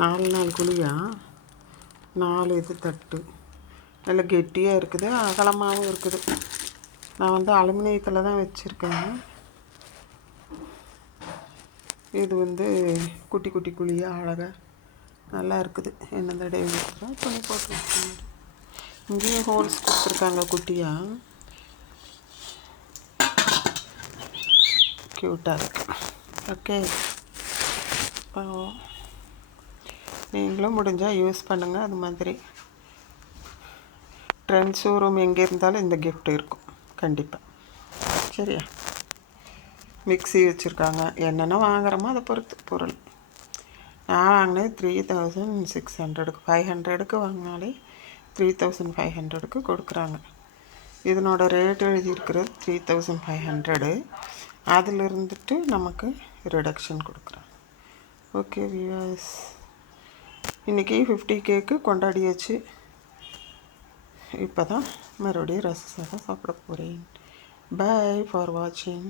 நாலு குழியா 4 இது தட்டு நல்ல கெட்டியாக இருக்குது, அகலமாகவும் இருக்குது. நான் வந்து அலுமினியத்தில் தான் வச்சுருக்கேன். இது வந்து குட்டி குட்டி குழியாக அழகாக நல்லா இருக்குது. என்ன தடவை வச்சுருக்கேன், துணி போட்டு வச்சுருக்கேன். இங்கேயும் ஹோல்ஸ் கொடுத்துருக்காங்க குட்டியாக, க்யூட்டாக இருக்குது. ஓகே, நீங்களும் முடிஞ்சால் யூஸ் பண்ணுங்கள். அது மாதிரி ட்ரெண்ட் ஷோரூம் எங்கே இருந்தாலும் இந்த கிஃப்ட் இருக்கும் கண்டிப்பாக. சரியா? மிக்ஸி வச்சுருக்காங்க. என்னென்ன வாங்குகிறோமோ அதை பொறுத்து பொருள். நான் வாங்கினது 3600க்கு 500க்கு வாங்கினாலே 3500க்கு கொடுக்குறாங்க. இதனோட ரேட் எழுதியிருக்கிறது 3500. அதில் இருந்துட்டு நமக்கு ரிடக்ஷன் கொடுக்குறாங்க. ஓகே வியூவர்ஸ், இன்றைக்கி 50Kக்கு கொண்டாடியாச்சு. இப்போ தான் மறுபடியும் ரசம் சாதம் சாப்பிட போகிறேன். பை ஃபார் வாட்சிங்.